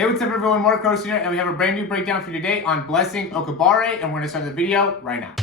Hey, what's up everyone, Morey Croson here, and we have a brand new breakdown for you today on blessing Okagbare, and we're going to start the video right now.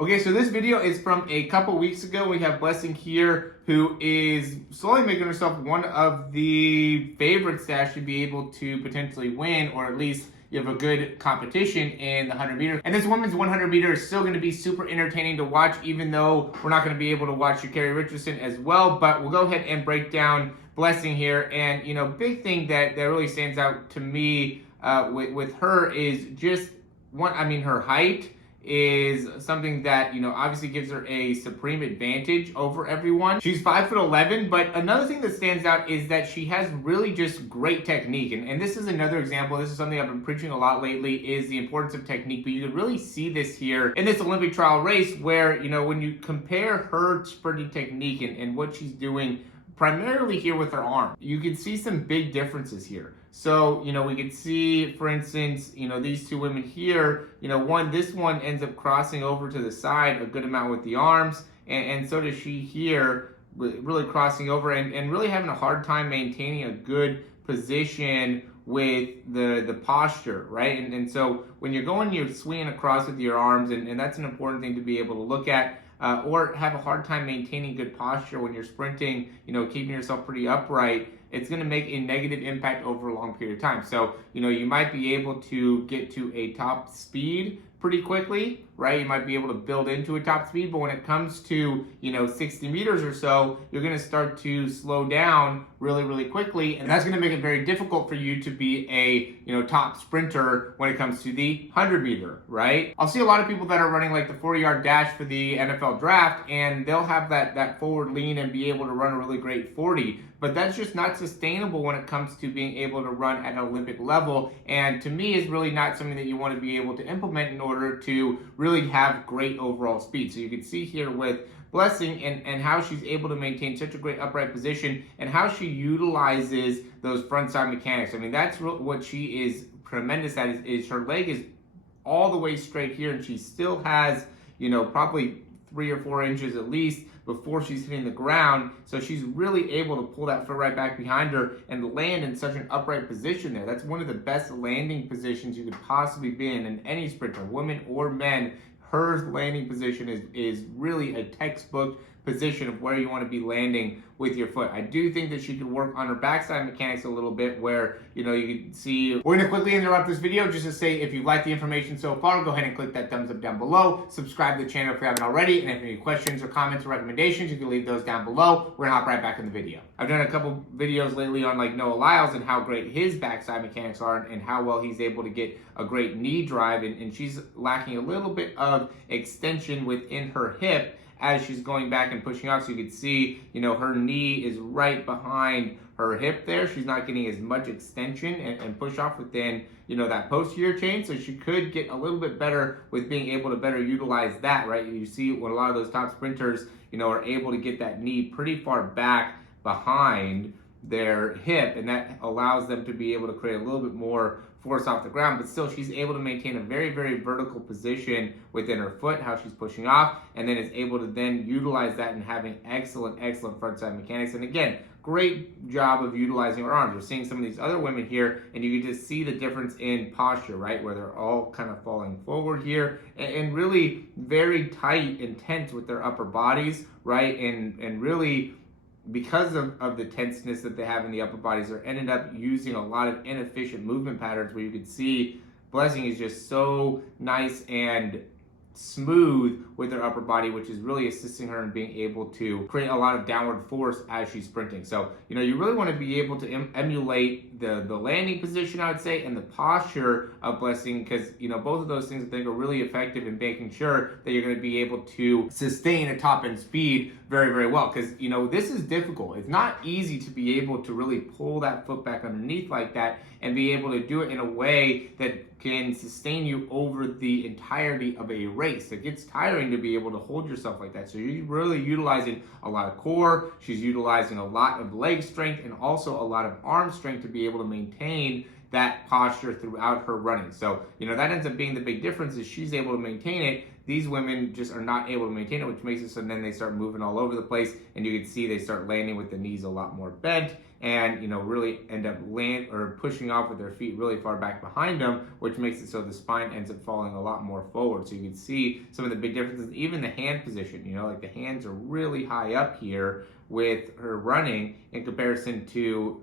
Okay, so this video is from a couple weeks ago. We have Blessing here, who is slowly making herself one of the favorites that should be able to potentially win, or at least you have a good competition in the 100 meter. And this women's 100 meter is still going to be super entertaining to watch, even though we're not going to be able to watch Morey Croson as well. But we'll go ahead and break down Blessing here. And, you know, big thing that really stands out to me with her is just her height is something that, you know, obviously gives her a supreme advantage over everyone. She's 5'11", but another thing that stands out is that she has really just great technique. And this is another example. This is something I've been preaching a lot lately, is the importance of technique. But you can really see this here in this Olympic trial race where, you know, when you compare her sprinting technique and what she's doing primarily here with her arm, you can see some big differences here. So, you know, we could see, for instance, you know, these two women here, you know, this one ends up crossing over to the side a good amount with the arms, and so does she here, really crossing over and really having a hard time maintaining a good position with the posture, right? And so when you're swinging across with your arms, and that's an important thing to be able to look at, or have a hard time maintaining good posture when you're sprinting, you know, keeping yourself pretty upright, it's going to make a negative impact over a long period of time. So, you know, you might be able to get to a top speed pretty quickly, right? You might be able to build into a top speed, but when it comes to, you know, 60 meters or so, you're going to start to slow down really, really quickly, and that's going to make it very difficult for you to be a, you know, top sprinter when it comes to the 100 meter, right? I'll see a lot of people that are running like the 40-yard dash for the NFL draft, and they'll have that forward lean and be able to run a really great 40, but that's just not sustainable when it comes to being able to run at an Olympic level, and to me is really not something that you want to be able to implement in order to really have great overall speed. So you can see here with Blessing and how she's able to maintain such a great upright position and how she utilizes those front side mechanics. I mean, that's what she is tremendous at, is her leg is all the way straight here, and she still has, you know, probably 3 or 4 inches at least before she's hitting the ground. So she's really able to pull that foot right back behind her and land in such an upright position there. That's one of the best landing positions you could possibly be in any sprinter, women or men. Her landing position is really a textbook position of where you want to be landing with your foot. I do think that she could work on her backside mechanics a little bit, where, you know, you can see. We're going to quickly interrupt this video just to say, if you've liked the information so far, go ahead and click that thumbs up down below. Subscribe to the channel if you haven't already, and if you have any questions or comments or recommendations, you can leave those down below. We're going to hop right back in the video. I've done a couple videos lately on like Noah Lyles and how great his backside mechanics are and how well he's able to get a great knee drive, and she's lacking a little bit of extension within her hip as she's going back and pushing off. So you can see, you know, her knee is right behind her hip there. She's not getting as much extension and push off within, you know, that posterior chain. So she could get a little bit better with being able to better utilize that, right? You see when a lot of those top sprinters, you know, are able to get that knee pretty far back behind their hip, and that allows them to be able to create a little bit more force off the ground, but still she's able to maintain a very, very vertical position within her foot, how she's pushing off, and then is able to then utilize that and having excellent front side mechanics. And again, great job of utilizing her arms. We're seeing some of these other women here, and you can just see the difference in posture, right, where they're all kind of falling forward here and really very tight and tense with their upper bodies, right, and really, because of the tenseness that they have in the upper bodies, they're ended up using a lot of inefficient movement patterns where you can see Blessing is just so nice and smooth with her upper body, which is really assisting her in being able to create a lot of downward force as she's sprinting. So, you know, you really want to be able to emulate the landing position, I would say, and the posture of Blessing, because, you know, both of those things I think are really effective in making sure that you're going to be able to sustain a top end speed very, very well. Because, you know, this is difficult. It's not easy to be able to really pull that foot back underneath like that and be able to do it in a way that can sustain you over the entirety of a race. It gets tiring to be able to hold yourself like that. So you're really utilizing a lot of core. She's utilizing a lot of leg strength and also a lot of arm strength to be able to maintain that posture throughout her running. So, you know, that ends up being the big difference, is she's able to maintain it these women just are not able to maintain it, which makes it so then they start moving all over the place, and you can see they start landing with the knees a lot more bent, and really end up pushing off with their feet really far back behind them, which makes it so the spine ends up falling a lot more forward. So you can see some of the big differences, even the hand position, like the hands are really high up here with her running in comparison to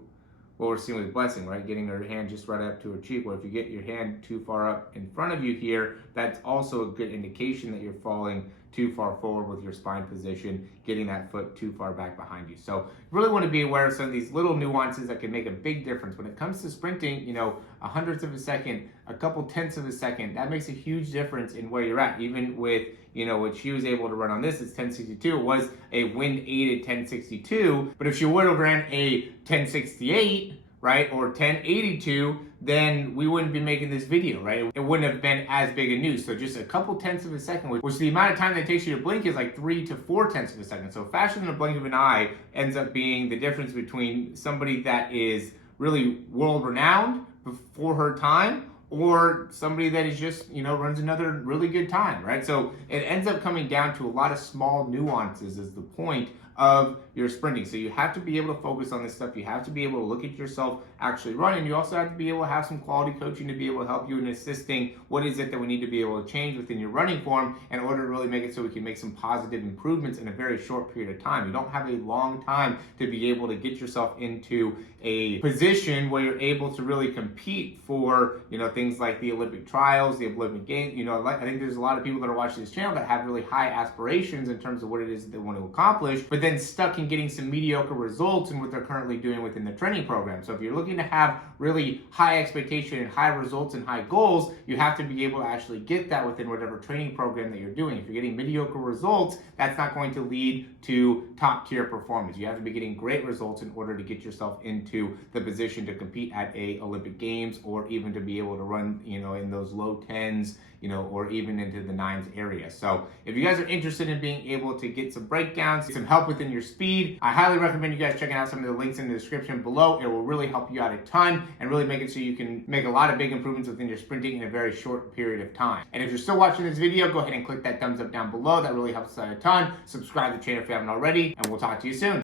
what we're seeing with Blessing, right? Getting her hand just right up to her cheek. Where if you get your hand too far up in front of you here, that's also a good indication that you're falling too far forward with your spine position, getting that foot too far back behind you. So you really want to be aware of some of these little nuances that can make a big difference. When it comes to sprinting, a hundredth of a second, a couple tenths of a second, that makes a huge difference in where you're at. Even with, what she was able to run on this, it's 10.62. It was a wind-aided 10.62, but if she would have ran a 10.68, right, or 10.82, then we wouldn't be making this video, right? It wouldn't have been as big a news. So just a couple tenths of a second, which the amount of time that it takes you to blink is like 3 to 4 tenths of a second. So faster than a blink of an eye ends up being the difference between somebody that is really world-renowned before her time, or somebody that is just, runs another really good time, right? So it ends up coming down to a lot of small nuances is the point of your sprinting. So you have to be able to focus on this stuff. You have to be able to look at yourself actually running. You also have to be able to have some quality coaching to be able to help you in assisting what is it that we need to be able to change within your running form in order to really make it so we can make some positive improvements in a very short period of time. You don't have a long time to be able to get yourself into a position where you're able to really compete for, things like the Olympic trials, the Olympic games. I think there's a lot of people that are watching this channel that have really high aspirations in terms of what it is that they want to accomplish, but then stuck in getting some mediocre results in what they're currently doing within the training program. So if you're looking to have really high expectation and high results and high goals, you have to be able to actually get that within whatever training program that you're doing. If you're getting mediocre results, that's not going to lead to top tier performance. You have to be getting great results in order to get yourself into the position to compete at a Olympic Games, or even to be able to run, in those low 10s, or even into the 9s area. So if you guys are interested in being able to get some breakdowns, some help within your speed, I highly recommend you guys checking out some of the links in the description below. It will really help you out a ton and really make it so you can make a lot of big improvements within your sprinting in a very short period of time. And if you're still watching this video, go ahead and click that thumbs up down below. That really helps us out a ton. Subscribe to the channel if you haven't already, and we'll talk to you soon.